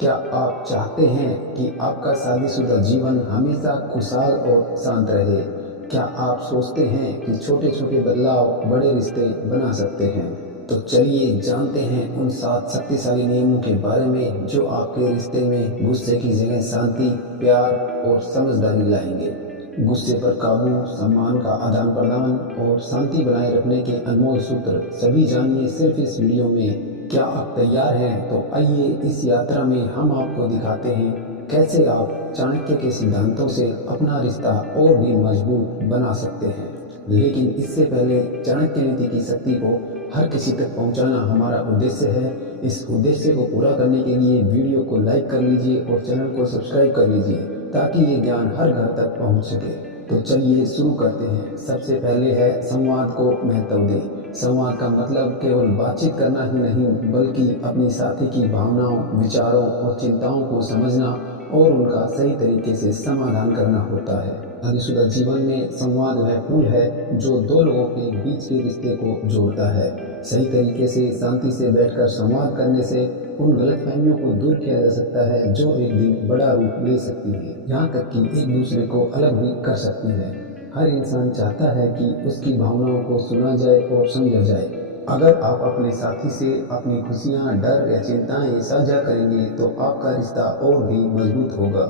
क्या आप चाहते हैं कि आपका शादीशुदा जीवन हमेशा खुशहाल और शांत रहे? क्या आप सोचते हैं कि छोटे छोटे बदलाव बड़े रिश्ते बना सकते हैं? तो चलिए जानते हैं उन 7 शक्तिशाली नियमों के बारे में जो आपके रिश्ते में गुस्से की जगह शांति, प्यार और समझदारी लाएंगे। गुस्से पर काबू, सम्मान का आदान प्रदान और शांति बनाए रखने के अनमोल सूत्र सभी जानिए सिर्फ इस वीडियो में। क्या आप तैयार हैं? तो आइए इस यात्रा में हम आपको दिखाते हैं कैसे आप चाणक्य के सिद्धांतों से अपना रिश्ता और भी मजबूत बना सकते हैं। लेकिन इससे पहले चाणक्य नीति की शक्ति को हर किसी तक पहुंचाना हमारा उद्देश्य है। इस उद्देश्य को पूरा करने के लिए वीडियो को लाइक कर लीजिए और चैनल को सब्सक्राइब कर लीजिए ताकि ये ज्ञान हर घर तक पहुंच सके। तो चलिए शुरू करते हैं। सबसे पहले है संवाद को महत्व दें। संवाद का मतलब केवल बातचीत करना ही नहीं बल्कि अपनी साथी की भावनाओं, विचारों और चिंताओं को समझना और उनका सही तरीके से समाधान करना होता है। शादीशुदा जीवन में संवाद वह पुल है जो दो लोगों के बीच के रिश्ते को जोड़ता है। सही तरीके से शांति से बैठकर संवाद करने से उन गलतफहमियों को दूर किया जा सकता है जो एक दिन बड़ा रूप ले सकती है, यहाँ तक कि एक दूसरे को अलग भी कर सकती है। हर इंसान चाहता है कि उसकी भावनाओं को सुना जाए और समझा जाए। अगर आप अपने साथी से अपनी खुशियाँ, डर या चिंताएं साझा करेंगे तो आपका रिश्ता और भी मजबूत होगा।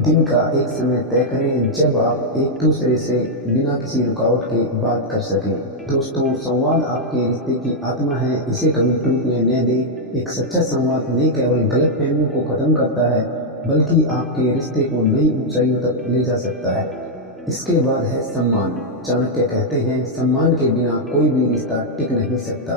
दिन का एक समय तय करें जब आप एक दूसरे से बिना किसी रुकावट के बात कर सकें। दोस्तों, संवाद आपके रिश्ते की आत्मा है, इसे कभी टूटने न दें। एक सच्चा संवाद न केवल गलतफहमियों को खत्म करता है बल्कि आपके रिश्ते को नई ऊंचाइयों तक ले जा सकता है। इसके बाद है सम्मान। चाणक्य कहते हैं सम्मान के बिना कोई भी रिश्ता टिक नहीं सकता।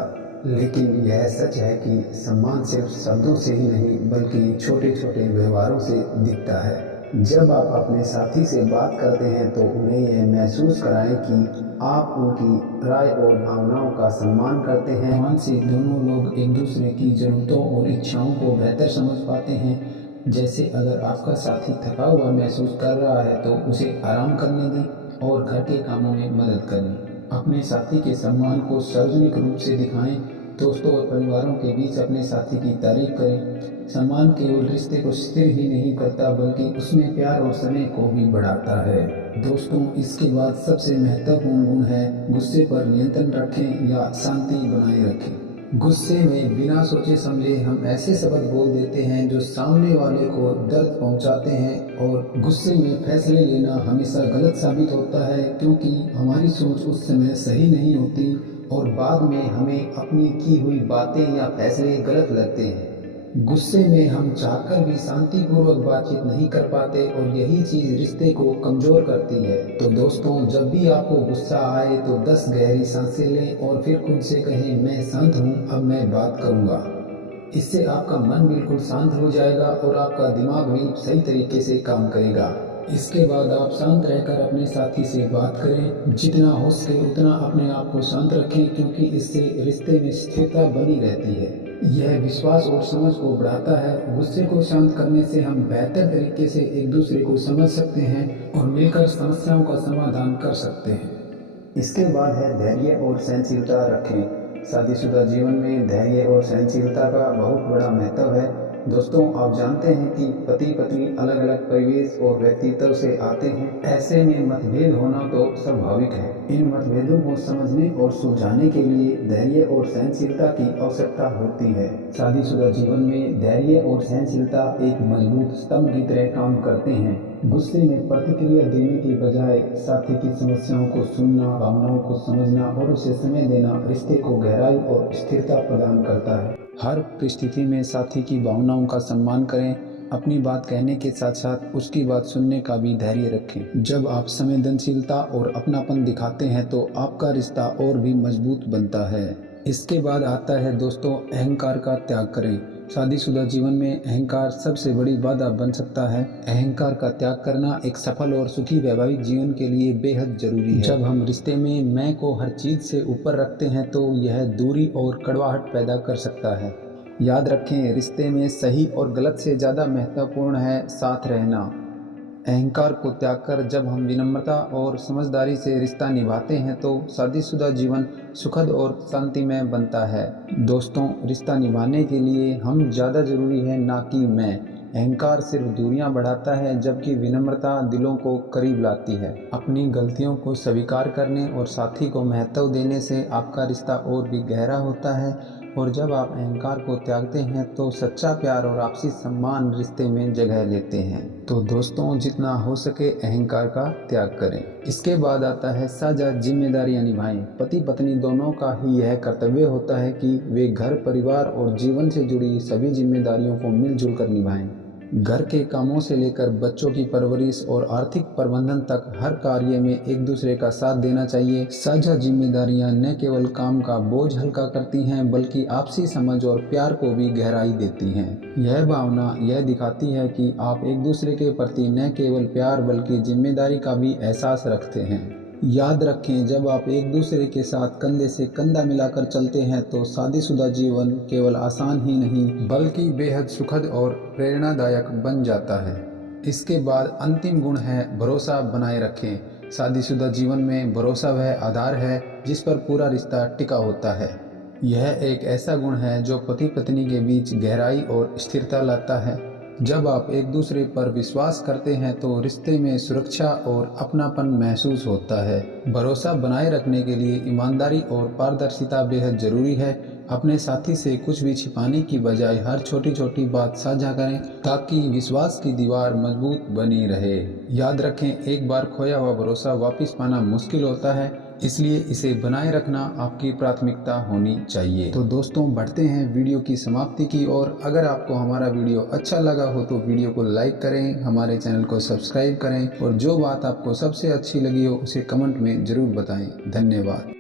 लेकिन यह सच है कि सम्मान सिर्फ शब्दों से ही नहीं बल्कि छोटे छोटे व्यवहारों से दिखता है। जब आप अपने साथी से बात करते हैं तो उन्हें यह महसूस कराएं कि आप उनकी राय और भावनाओं का सम्मान करते हैं। सम्मान से दोनों लोग एक दूसरे की जरूरतों और इच्छाओं को बेहतर समझ पाते हैं। जैसे अगर आपका साथी थका हुआ महसूस कर रहा है तो उसे आराम करने दें और घर के कामों में मदद करें। अपने साथी के सम्मान को सार्वजनिक रूप से दिखाएं। दोस्तों और परिवारों के बीच अपने साथी की तारीफ करें। सम्मान केवल रिश्ते को स्थिर ही नहीं करता बल्कि उसमें प्यार और स्नेह को भी बढ़ाता है। दोस्तों, इसके बाद सबसे महत्वपूर्ण गुण है गुस्से पर नियंत्रण रखें या शांति बनाए रखें। गुस्से में बिना सोचे समझे हम ऐसे शब्द बोल देते हैं जो सामने वाले को दर्द पहुंचाते हैं और गुस्से में फैसले लेना हमेशा गलत साबित होता है क्योंकि हमारी सोच उस समय सही नहीं होती और बाद में हमें अपनी की हुई बातें या फैसले गलत लगते हैं। गुस्से में हम चाहकर भी शांतिपूर्वक बातचीत नहीं कर पाते और यही चीज रिश्ते को कमजोर करती है। तो दोस्तों, जब भी आपको गुस्सा आए तो 10 गहरी सांसें लें और फिर खुद से कहें मैं शांत हूँ, अब मैं बात करूँगा। इससे आपका मन बिल्कुल शांत हो जाएगा और आपका दिमाग भी सही तरीके से काम करेगा। इसके बाद आप शांत रहकर अपने साथी से बात करें। जितना हो सके उतना अपने आप को शांत रखें क्योंकि इससे रिश्ते में स्थिरता बनी रहती है। यह विश्वास और समझ को बढ़ाता है। गुस्से को शांत करने से हम बेहतर तरीके से एक दूसरे को समझ सकते हैं और मिलकर समस्याओं का समाधान कर सकते हैं। इसके बाद है धैर्य और सहनशीलता रखें। शादीशुदा जीवन में धैर्य और सहनशीलता का बहुत बड़ा महत्व है। दोस्तों, आप जानते हैं कि पति पत्नी अलग अलग परिवेश और व्यक्तित्व से आते हैं। ऐसे में मतभेद होना तो स्वाभाविक है। इन मतभेदों को समझने और सुलझाने के लिए धैर्य और सहनशीलता की आवश्यकता होती है। शादीशुदा जीवन में धैर्य और सहनशीलता एक मजबूत स्तंभ की तरह काम करते हैं। गुस्से में प्रतिक्रिया देने के बजाय साथी की समस्याओं को सुनना, भावनाओं को समझना और उसे समय देना रिश्ते को गहराई और स्थिरता प्रदान करता है। हर परिस्थिति में साथी की भावनाओं का सम्मान करें। अपनी बात कहने के साथ साथ उसकी बात सुनने का भी धैर्य रखें। जब आप संवेदनशीलता और अपनापन दिखाते हैं तो आपका रिश्ता और भी मजबूत बनता है। इसके बाद आता है दोस्तों, अहंकार का त्याग करें। शादीशुदा जीवन में अहंकार सबसे बड़ी बाधा बन सकता है। अहंकार का त्याग करना एक सफल और सुखी वैवाहिक जीवन के लिए बेहद जरूरी है। जब हम रिश्ते में मैं को हर चीज से ऊपर रखते हैं तो यह दूरी और कड़वाहट पैदा कर सकता है। याद रखें, रिश्ते में सही और गलत से ज़्यादा महत्वपूर्ण है साथ रहना। अहंकार को त्याग कर जब हम विनम्रता और समझदारी से रिश्ता निभाते हैं तो शादीशुदा जीवन सुखद और शांतिमय बनता है। दोस्तों, रिश्ता निभाने के लिए हम ज़्यादा ज़रूरी है, ना कि मैं। अहंकार सिर्फ दूरियां बढ़ाता है, जबकि विनम्रता दिलों को करीब लाती है। अपनी गलतियों को स्वीकार करने और साथी को महत्व देने से आपका रिश्ता और भी गहरा होता है। और जब आप अहंकार को त्यागते हैं तो सच्चा प्यार और आपसी सम्मान रिश्ते में जगह लेते हैं। तो दोस्तों, जितना हो सके अहंकार का त्याग करें। इसके बाद आता है साझा जिम्मेदारियां निभाएं। पति पत्नी दोनों का ही यह कर्तव्य होता है कि वे घर, परिवार और जीवन से जुड़ी सभी जिम्मेदारियों को मिलजुल कर निभाएं। घर के कामों से लेकर बच्चों की परवरिश और आर्थिक प्रबंधन तक हर कार्य में एक दूसरे का साथ देना चाहिए। साझा जिम्मेदारियां न केवल काम का बोझ हल्का करती हैं, बल्कि आपसी समझ और प्यार को भी गहराई देती हैं। यह भावना यह दिखाती है कि आप एक दूसरे के प्रति न केवल प्यार बल्कि जिम्मेदारी का भी एहसास रखते हैं। याद रखें, जब आप एक दूसरे के साथ कंधे से कंधा मिलाकर चलते हैं तो शादीशुदा जीवन केवल आसान ही नहीं बल्कि बेहद सुखद और प्रेरणादायक बन जाता है। इसके बाद अंतिम गुण है भरोसा बनाए रखें। शादीशुदा जीवन में भरोसा वह आधार है जिस पर पूरा रिश्ता टिका होता है। यह एक ऐसा गुण है जो पति पत्नी के बीच गहराई और स्थिरता लाता है। जब आप एक दूसरे पर विश्वास करते हैं तो रिश्ते में सुरक्षा और अपनापन महसूस होता है। भरोसा बनाए रखने के लिए ईमानदारी और पारदर्शिता बेहद जरूरी है। अपने साथी से कुछ भी छिपाने की बजाय हर छोटी छोटी बात साझा करें ताकि विश्वास की दीवार मजबूत बनी रहे। याद रखें, एक बार खोया हुआ भरोसा वापस पाना मुश्किल होता है, इसलिए इसे बनाए रखना आपकी प्राथमिकता होनी चाहिए। तो दोस्तों, बढ़ते हैं वीडियो की समाप्ति की ओर। अगर आपको हमारा वीडियो अच्छा लगा हो तो वीडियो को लाइक करें, हमारे चैनल को सब्सक्राइब करें और जो बात आपको सबसे अच्छी लगी हो उसे कमेंट में ज़रूर बताएं। धन्यवाद।